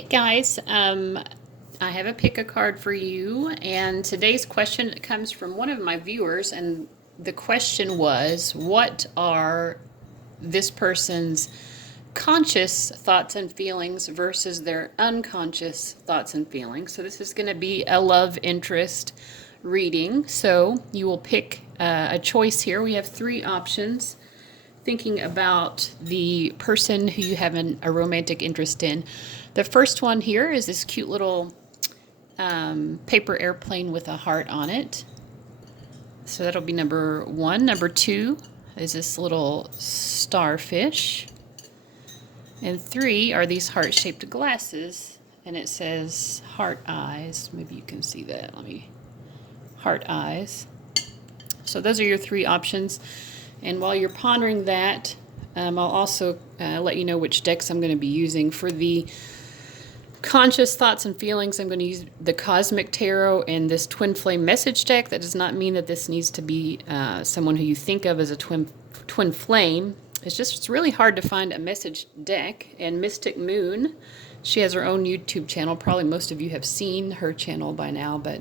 Hey guys, I have a pick a card for you, and today's question comes from one of my viewers, and the question was, what are this person's conscious thoughts and feelings versus their unconscious thoughts and feelings? So this is going to be a love interest reading. So you will pick a choice here. We have three options. Thinking about the person who you have a romantic interest in. The first one here is this cute little paper airplane with a heart on it. So that'll be number one. Number two is this little starfish. And three are these heart-shaped glasses. And it says heart eyes. Maybe you can see that. Heart eyes. So those are your three options. And while you're pondering that, I'll also let you know which decks I'm going to be using. For the conscious thoughts and feelings, I'm going to use the Cosmic Tarot and this Twin Flame message deck. That does not mean that this needs to be someone who you think of as a twin flame. It's really hard to find a message deck. And Mystic Moon, she has her own YouTube channel. Probably most of you have seen her channel by now, but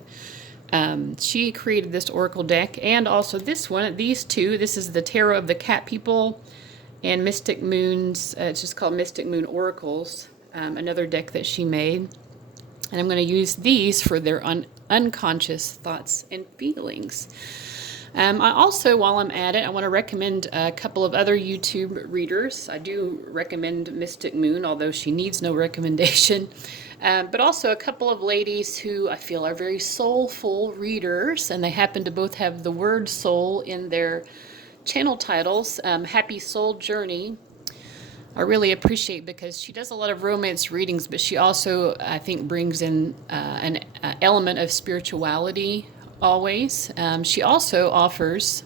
she created this oracle deck, and also this one, these two. This is the Tarot of the Cat People and Mystic Moon's, it's just called Mystic Moon Oracles, another deck that she made. And I'm going to use these for their unconscious thoughts and feelings. I also, while I'm at it, I want to recommend a couple of other YouTube readers. I do recommend Mystic Moon, although she needs no recommendation. But also a couple of ladies who I feel are very soulful readers, and they happen to both have the word soul in their channel titles. Happy Soul Journey, I really appreciate, because she does a lot of romance readings, but she also, I think, brings in an element of spirituality always. She also offers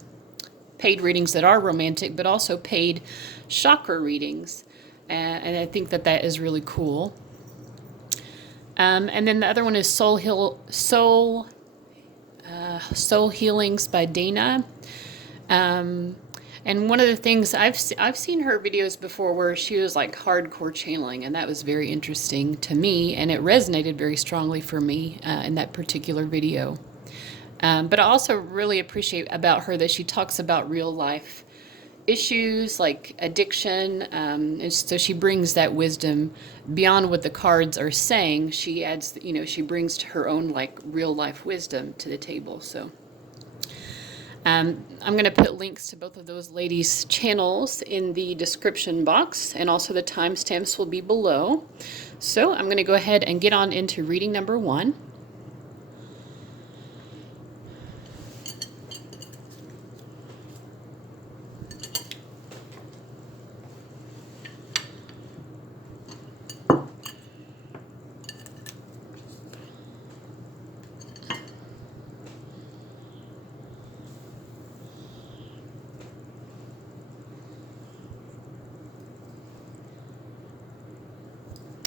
paid readings that are romantic, but also paid chakra readings, and I think that is really cool. And then the other one is Soul Healings by Dana. And one of the things I've seen her videos before where she was like hardcore channeling, and that was very interesting to me, and it resonated very strongly for me in that particular video. But I also really appreciate about her that she talks about real life issues like addiction, and so she brings that wisdom beyond what the cards are saying. She adds, she brings her own like real life wisdom to the table. So I'm going to put links to both of those ladies' channels in the description box, and also the timestamps will be below. So I'm going to go ahead and get on into reading number one.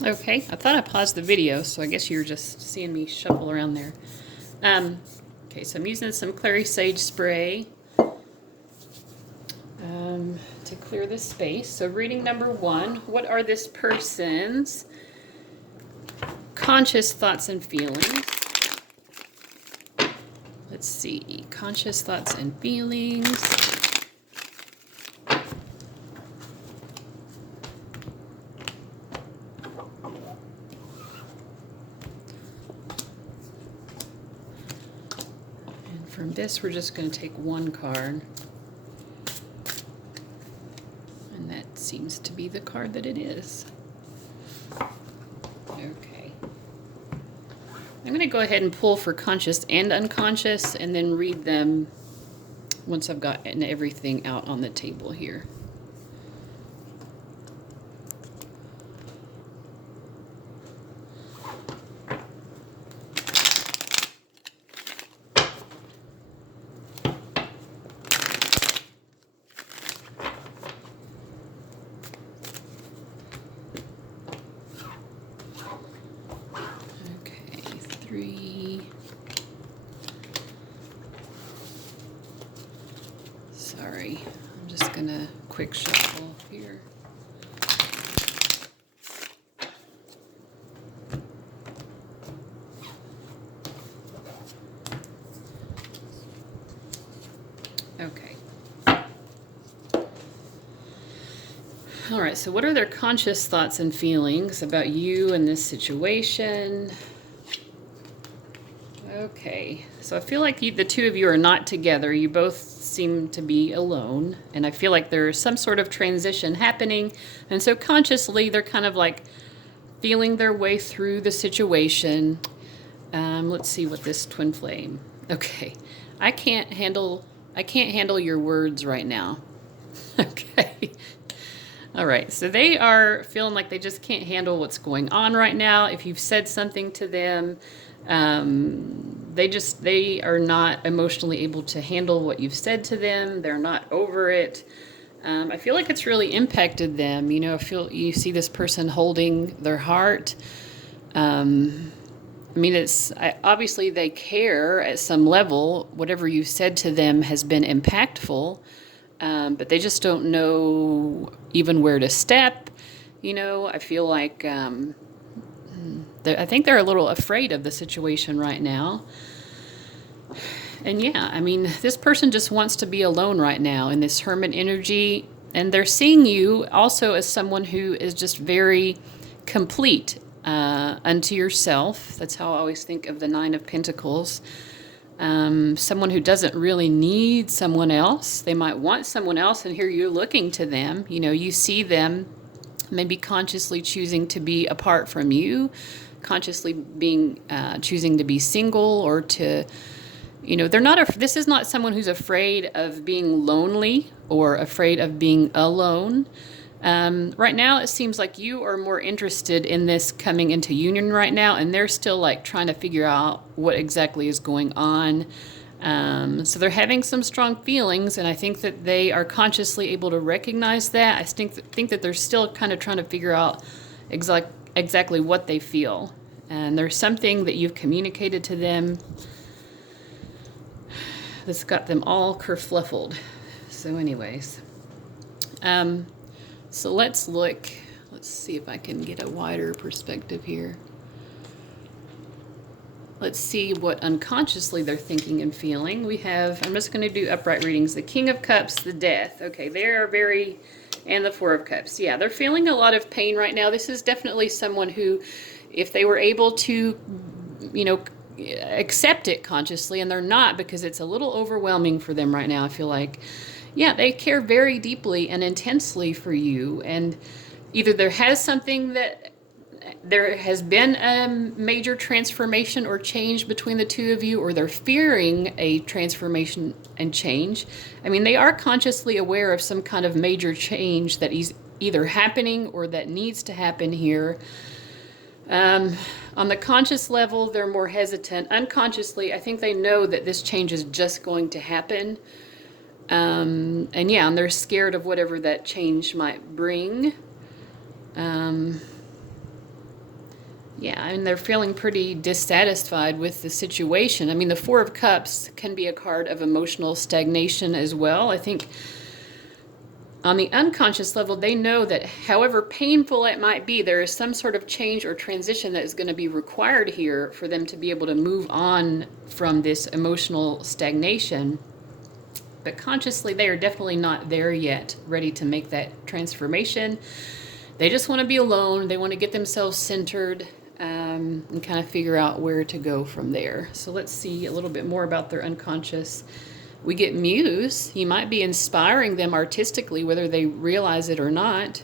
Okay, I thought I paused the video, so I guess you're just seeing me shuffle around there. Okay, so I'm using some Clary Sage spray to clear this space. So reading number one, what are this person's conscious thoughts and feelings? Let's see, conscious thoughts and feelings. From this, we're just going to take one card. And that seems to be the card that it is. Okay. I'm going to go ahead and pull for conscious and unconscious, and then read them once I've gotten everything out on the table here. Three. Sorry, I'm just gonna quick shuffle here. All right, so what are their conscious thoughts and feelings about you and this situation? Okay, so I feel like the two of you are not together. You both seem to be alone, and I feel like there's some sort of transition happening, and so consciously they're kind of like feeling their way through the situation. Let's see what this twin flame. Okay, I can't handle your words right now. Okay. All right, so they are feeling like they just can't handle what's going on right now. If you've said something to them, they are not emotionally able to handle what you've said to them. They're not over it. I feel like it's really impacted them. You know, you see this person holding their heart. I mean, obviously they care at some level. Whatever you said to them has been impactful. But they just don't know even where to step. You know, I feel like I think they're a little afraid of the situation right now. And yeah, I mean, this person just wants to be alone right now in this hermit energy. And they're seeing you also as someone who is just very complete unto yourself. That's how I always think of the Nine of Pentacles. Someone who doesn't really need someone else. They might want someone else, and here you're looking to them. You know, you see them maybe consciously choosing to be apart from you, consciously choosing to be single, or to, you know, this is not someone who's afraid of being lonely or afraid of being alone. Right now, it seems like you are more interested in this coming into union right now, and they're still like trying to figure out what exactly is going on. So they're having some strong feelings, and I think that they are consciously able to recognize that. I think that they're still kind of trying to figure out exactly what they feel. And there's something that you've communicated to them that's got them all kerfluffled. So anyways, so let's see if I can get a wider perspective here. Let's see what unconsciously they're thinking and feeling. I'm just going to do upright readings. The King of Cups, the Death. Okay, they are and the Four of Cups. Yeah, they're feeling a lot of pain right now. This is definitely someone who, if they were able to, you know, accept it consciously, and they're not, because it's a little overwhelming for them right now, I feel like. Yeah, they care very deeply and intensely for you, and either there has been a major transformation or change between the two of you, or they're fearing a transformation and change. I mean, they are consciously aware of some kind of major change that is either happening or that needs to happen here. On the conscious level, they're more hesitant. Unconsciously, I think they know that this change is just going to happen. And they're scared of whatever that change might bring. And they're feeling pretty dissatisfied with the situation. I mean, the Four of Cups can be a card of emotional stagnation as well. I think on the unconscious level, they know that however painful it might be, there is some sort of change or transition that is going to be required here for them to be able to move on from this emotional stagnation. But consciously, they are definitely not there yet, ready to make that transformation. They just want to be alone. They want to get themselves centered and kind of figure out where to go from there. So let's see a little bit more about their unconscious. We get Muse. You might be inspiring them artistically, whether they realize it or not.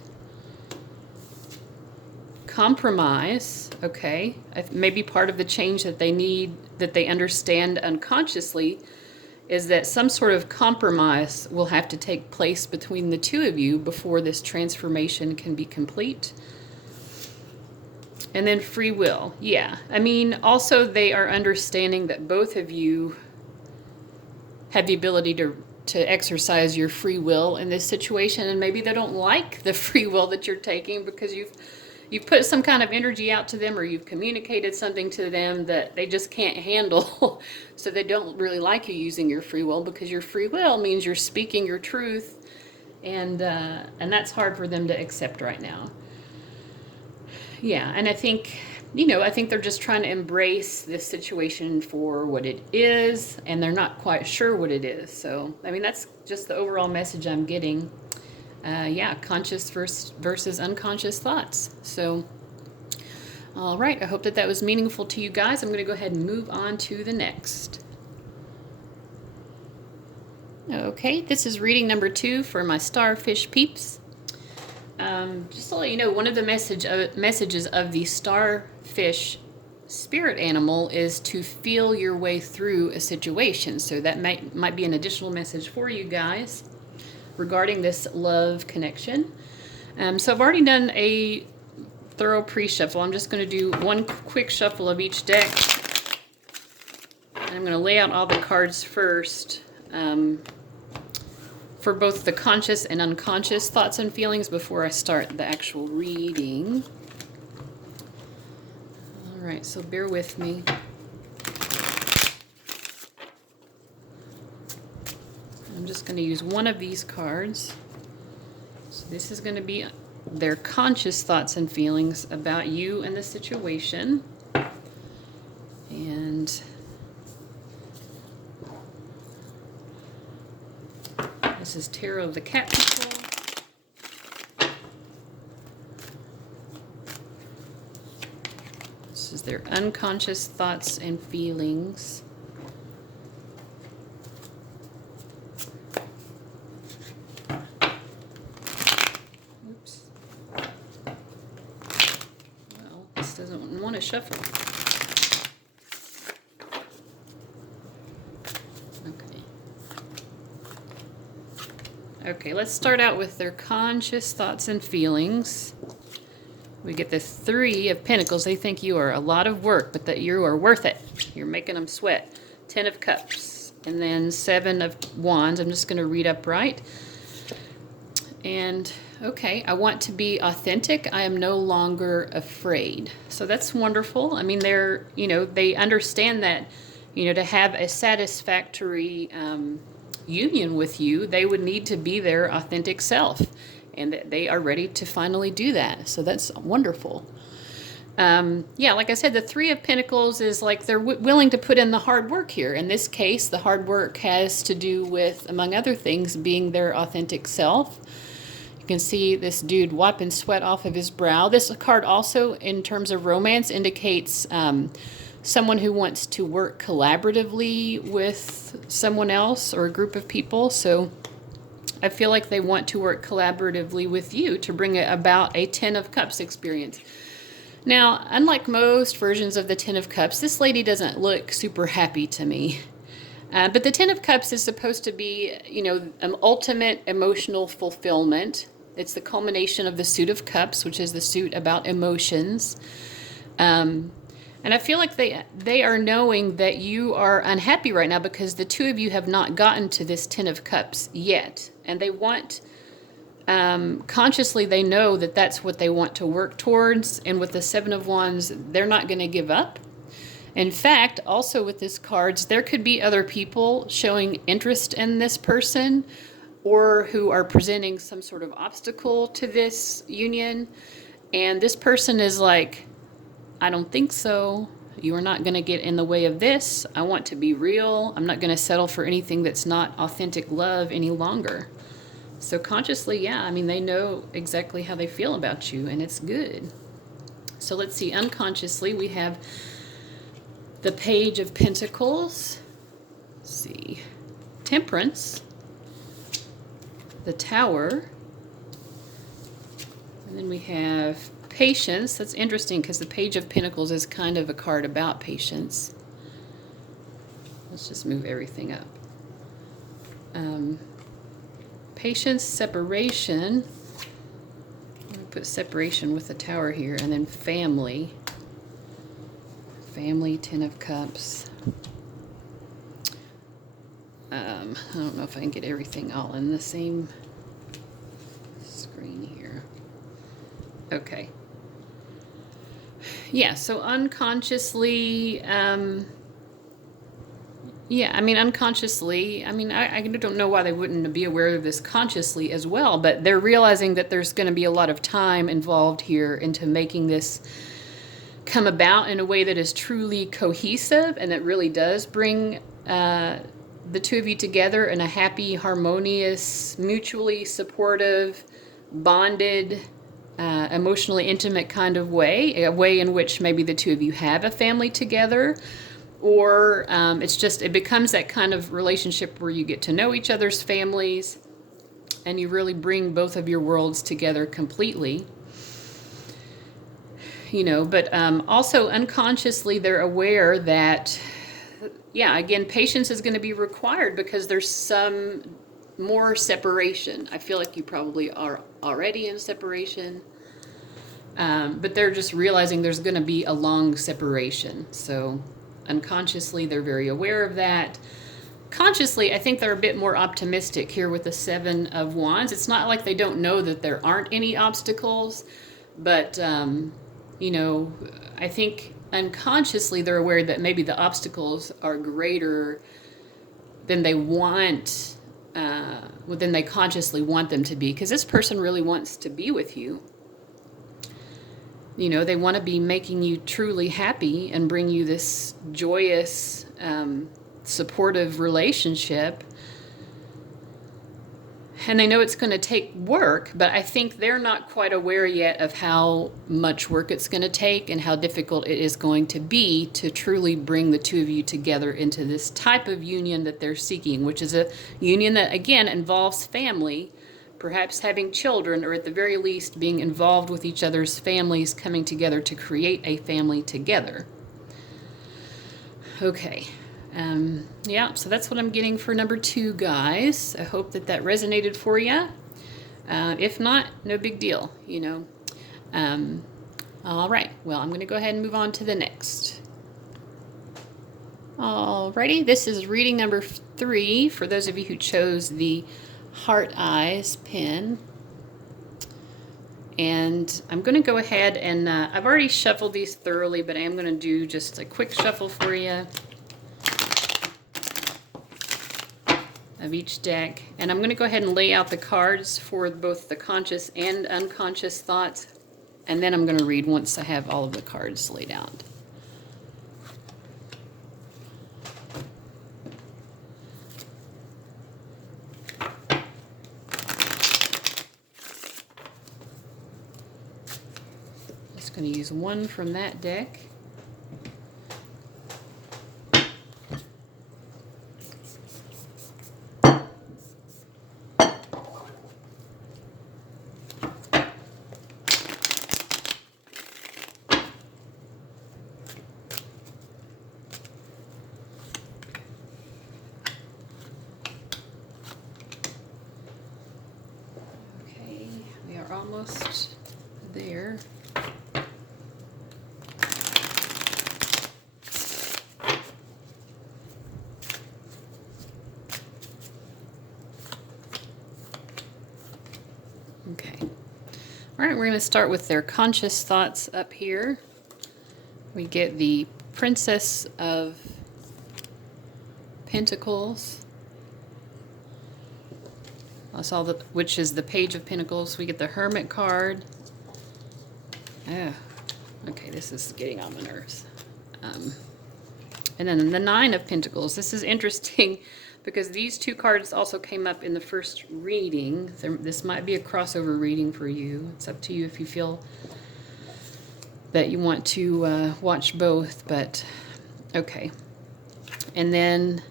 Compromise, okay. Maybe part of the change that they need, that they understand unconsciously, is that some sort of compromise will have to take place between the two of you before this transformation can be complete. And then free will. Yeah. I mean, also they are understanding that both of you have the ability to exercise your free will in this situation, and maybe they don't like the free will that you're taking because you've put some kind of energy out to them, or you've communicated something to them that they just can't handle. So they don't really like you using your free will, because your free will means you're speaking your truth, and that's hard for them to accept right now. Yeah, and I think they're just trying to embrace this situation for what it is, and they're not quite sure what it is. So, I mean, that's just the overall message I'm getting. yeah, conscious versus unconscious thoughts. So, all right, I hope that that was meaningful to you guys. I'm going to go ahead and move on to the next. Okay, this is reading number 2 for my Starfish peeps. Just to let you know, one of the messages of the Starfish spirit animal is to feel your way through a situation. So that might be an additional message for you guys regarding this love connection. So I've already done a thorough pre-shuffle. I'm just going to do one quick shuffle of each deck. And I'm going to lay out all the cards first for both the conscious and unconscious thoughts and feelings before I start the actual reading. All right, so bear with me. I'm just going to use one of these cards. So this is going to be their conscious thoughts and feelings about you and the situation. And this is Tarot of the Cat People. This is their unconscious thoughts and feelings. Oops. Well, this doesn't want to shuffle. Okay, let's start out with their conscious thoughts and feelings. We get the 3 of Pentacles. They think you are a lot of work, but that you are worth it. You're making them sweat. 10 of Cups. And then 7 of Wands. I'm just going to read upright. And, okay, I want to be authentic. I am no longer afraid. So that's wonderful. I mean, they're, they understand that, to have a satisfactory union with you, they would need to be their authentic self, and that they are ready to finally do that. So that's wonderful. Yeah, like I said, the 3 of Pentacles is like they're willing to put in the hard work here. In this case, the hard work has to do with, among other things, being their authentic self. You can see this dude wiping sweat off of his brow. This card also, in terms of romance, indicates someone who wants to work collaboratively with someone else or a group of people. So I feel like they want to work collaboratively with you to bring about a 10 of Cups experience. Now, unlike most versions of the 10 of Cups, this lady doesn't look super happy to me. But the 10 of Cups is supposed to be, an ultimate emotional fulfillment. It's the culmination of the suit of Cups, which is the suit about emotions. And I feel like they are knowing that you are unhappy right now because the 2 of you have not gotten to this 10 of Cups yet. And they want, consciously, they know that that's what they want to work towards. And with the 7 of Wands, they're not going to give up. In fact, also with this cards, there could be other people showing interest in this person or who are presenting some sort of obstacle to this union. And this person is like, I don't think so. You are not going to get in the way of this. I want to be real. I'm not going to settle for anything that's not authentic love any longer. So consciously, yeah, I mean, they know exactly how they feel about you, and it's good. So let's see. Unconsciously, we have the Page of Pentacles. Let's see. Temperance. The Tower. And then we have Patience. That's interesting because the Page of Pentacles is kind of a card about patience. Let's just move everything up. Patience, separation. I'm going to put separation with the Tower here, and then family. Family, 10 of Cups. I don't know if I can get everything all in the same screen here. Okay. Yeah, so unconsciously, yeah, I mean, unconsciously, I mean, I don't know why they wouldn't be aware of this consciously as well, but they're realizing that there's going to be a lot of time involved here into making this come about in a way that is truly cohesive and that really does bring the 2 of you together in a happy, harmonious, mutually supportive bonded, emotionally intimate kind of way, a way in which maybe the two of you have a family together, or it becomes that kind of relationship where you get to know each other's families and you really bring both of your worlds together completely. But also unconsciously they're aware that, yeah, again, patience is going to be required because there's some more separation. I feel like you probably are already in separation, but they're just realizing there's going to be a long separation. So unconsciously they're very aware of that. Consciously, I think they're a bit more optimistic here with the Seven of Wands. It's not like they don't know that there aren't any obstacles, but I think unconsciously they're aware that maybe the obstacles are greater than they want, than they consciously want them to be, because this person really wants to be with you. They want to be making you truly happy and bring you this joyous, supportive relationship. And they know it's going to take work, but I think they're not quite aware yet of how much work it's going to take and how difficult it is going to be to truly bring the two of you together into this type of union that they're seeking, which is a union that, again, involves family, perhaps having children, or at the very least being involved with each other's families, coming together to create a family together. Okay. Yeah, so that's what I'm getting for number 2, guys. I hope that resonated for you. If not, no big deal, All right, well, I'm going to go ahead and move on to the next. Alrighty, this is reading number 3 for those of you who chose the Heart Eyes pin. And I'm going to go ahead and I've already shuffled these thoroughly, but I am going to do just a quick shuffle for you of each deck. And I'm going to go ahead and lay out the cards for both the conscious and unconscious thoughts. And then I'm going to read once I have all of the cards laid out. Just going to use one from that deck. Almost there. Okay. All right, we're going to start with their conscious thoughts up here. We get the Princess of Pentacles. Which is the Page of Pentacles. We get the Hermit card. Oh, okay, this is getting on my nerves. And then the Nine of Pentacles. This is interesting because these two cards also came up in the first reading. This might be a crossover reading for you. It's up to you if you feel that you want to watch both, but okay. And then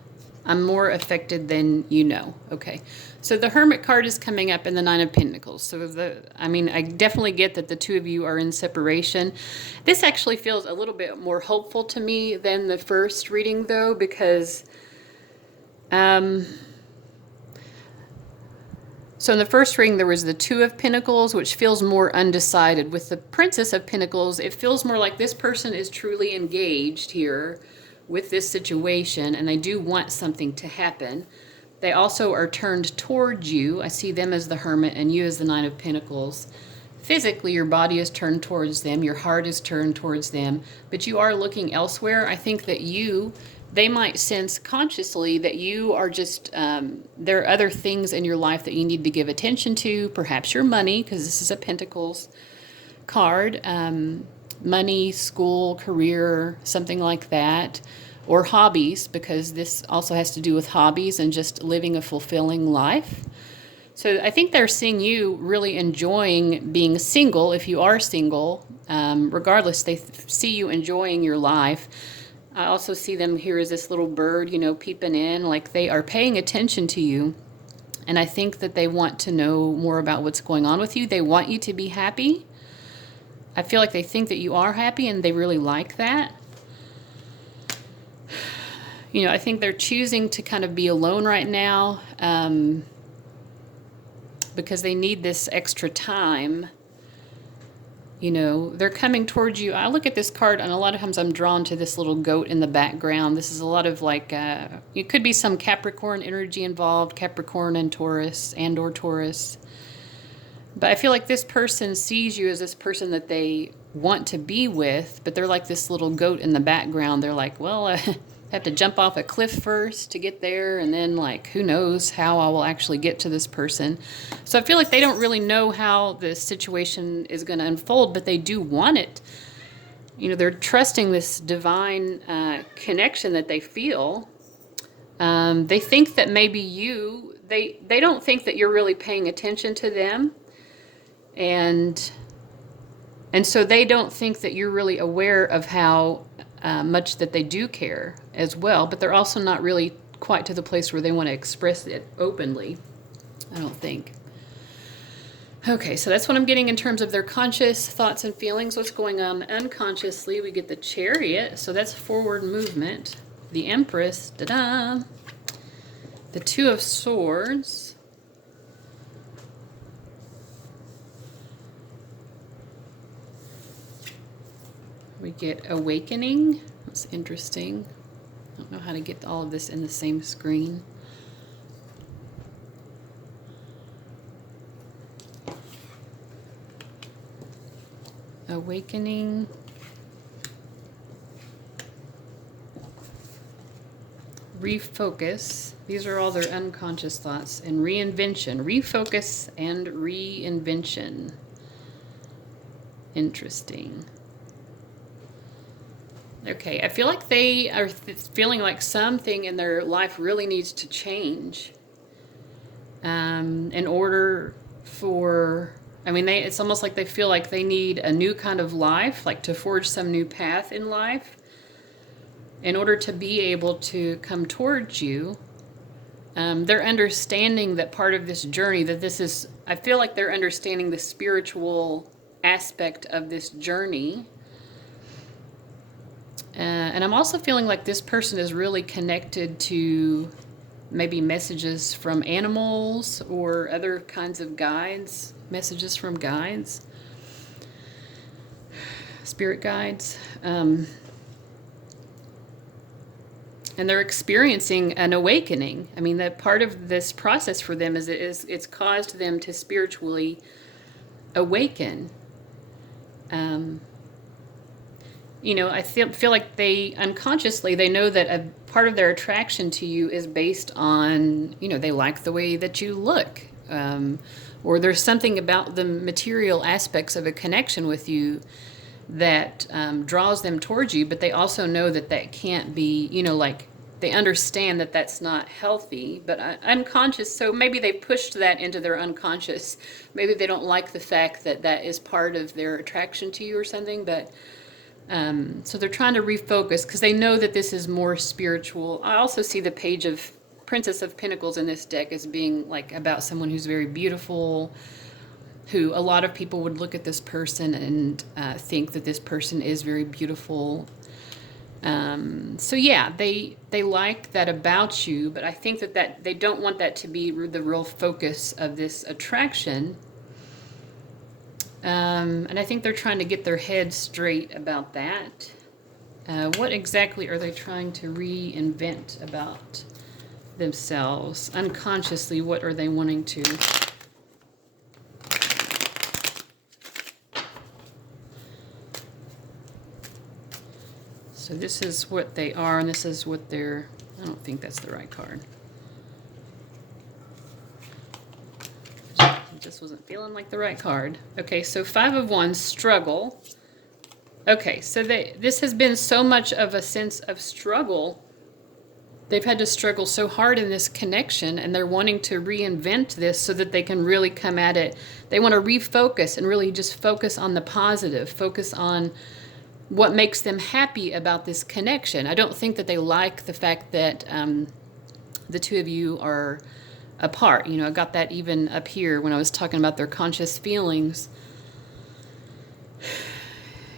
I'm more affected than you know. Okay. So the Hermit card is coming up in the Nine of Pentacles. So I definitely get that the two of you are in separation. This actually feels a little bit more hopeful to me than the first reading, though, because so in the first reading there was the Two of Pentacles, which feels more undecided. With the Princess of Pentacles, it feels more like this person is truly engaged here with this situation, and they do want something to happen. They also are turned towards you. I see them as the Hermit and you as the Nine of Pentacles. Physically, your body is turned towards them. Your heart is turned towards them. But you are looking elsewhere. I think that they might sense consciously that you are just, there are other things in your life that you need to give attention to. Perhaps your money, because this is a Pentacles card. Money, school, career, something like that. Or hobbies, because this also has to do with hobbies and just living a fulfilling life. So I think they're seeing you really enjoying being single, if you are single. Regardless, they see you enjoying your life. I also see them here as this little bird, you know, peeping in, like they are paying attention to you. And I think that they want to know more about what's going on with you. They want you to be happy. I feel like they think that you are happy and they really like that. You know, I think they're choosing to kind of be alone right now because they need this extra time. You know, they're coming towards you. I look at this card, and a lot of times I'm drawn to this little goat in the background. This is a lot of like, it could be some Capricorn energy involved, Capricorn and Taurus, or Taurus. But I feel like this person sees you as this person that they want to be with, but they're like this little goat in the background. They're like, well, I have to jump off a cliff first to get there, and then like, who knows how I will actually get to this person. So I feel like they don't really know how the situation is going to unfold, but they do want it. You know, they're trusting this divine connection that they feel. They think that maybe they don't think that you're really paying attention to them. And so they don't think that you're really aware of how much that they do care as well, but they're also not really quite to the place where they want to express it openly, I don't think. Okay, so that's what I'm getting in terms of their conscious thoughts and feelings. What's going on unconsciously? We get the Chariot, so that's forward movement. The Empress, da-da. The Two of Swords. We get Awakening. That's interesting. I don't know how to get all of this in the same screen. Awakening. Refocus. These are all their unconscious thoughts. And reinvention. Refocus and reinvention. Interesting. Okay, I feel like they are feeling like something in their life really needs to change in order for, I mean, it's almost like they feel like they need a new kind of life, like to forge some new path in life in order to be able to come towards you. They're understanding that part of this journey, that this is, I feel like they're understanding the spiritual aspect of this journey. And I'm also feeling like this person is really connected to maybe messages from animals or other kinds of guides, messages from guides, spirit guides. And they're experiencing an awakening. I mean, that part of this process for them is it's caused them to spiritually awaken. You know, I feel like they unconsciously, they know that a part of their attraction to you is based on, you know, they like the way that you look. Or there's something about the material aspects of a connection with you that draws them towards you, but they also know that that can't be, you know, like they understand that that's not healthy, but unconscious. So maybe they pushed that into their unconscious. Maybe they don't like the fact that that is part of their attraction to you or something, but so they're trying to refocus because they know that this is more spiritual. I also see the page of Princess of Pentacles in this deck as being like about someone who's very beautiful, who a lot of people would look at this person and think that this person is very beautiful. So yeah, they like that about you, but I think that they don't want that to be the real focus of this attraction. And I think they're trying to get their head straight about that. What exactly are they trying to reinvent about themselves? Unconsciously, what are they wanting to? So this is what they are, and this is what they're... I don't think that's the right card. This wasn't feeling like the right card. Okay, so Five of Wands, struggle. Okay, so this has been so much of a sense of struggle they've had to struggle so hard in this connection, and they're wanting to reinvent this so that they can really come at it. They want to refocus and really just focus on the positive, focus on what makes them happy about this connection. I don't think that they like the fact that the two of you are apart. You know, I got that even up here when I was talking about their conscious feelings.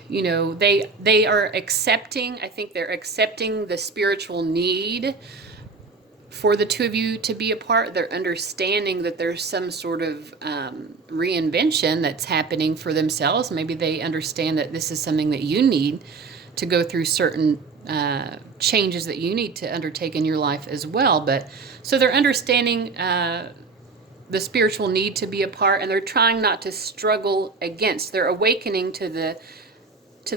You know, they are accepting, I think they're accepting the spiritual need for the two of you to be apart. They're understanding that there's some sort of reinvention that's happening for themselves. Maybe they understand that this is something that you need to go through certain changes that you need to undertake in your life as well. But so they're understanding the spiritual need to be apart, and they're trying not to struggle against. They're awakening to the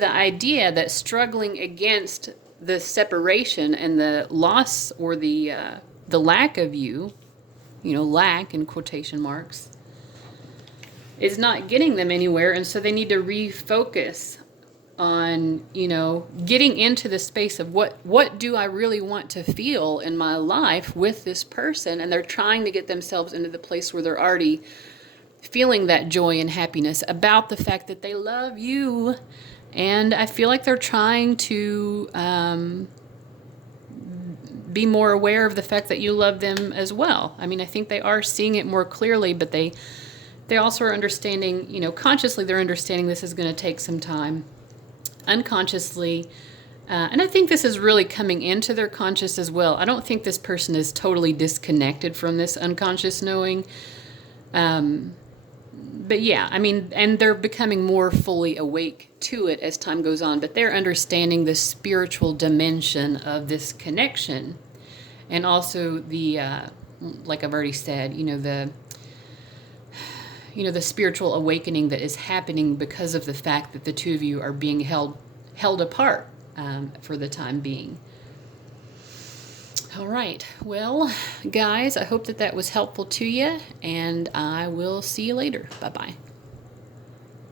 idea that struggling against the separation and the loss or the lack of you, you know, lack in quotation marks, is not getting them anywhere. And so they need to refocus on, you know, getting into the space of what do I really want to feel in my life with this person. And they're trying to get themselves into the place where they're already feeling that joy and happiness about the fact that they love you. And I feel like they're trying to be more aware of the fact that you love them as well. I mean, I think they are seeing it more clearly, but they also are understanding, you know, consciously they're understanding this is going to take some time. Unconsciously, and I think this is really coming into their conscious as well. I don't think this person is totally disconnected from this unconscious knowing. But yeah, I mean, and they're becoming more fully awake to it as time goes on, but they're understanding the spiritual dimension of this connection. And also the, like I've already said, you know, the spiritual awakening that is happening because of the fact that the two of you are being held apart for the time being. All right. Well, guys, I hope that was helpful to you, and I will see you later. Bye-bye.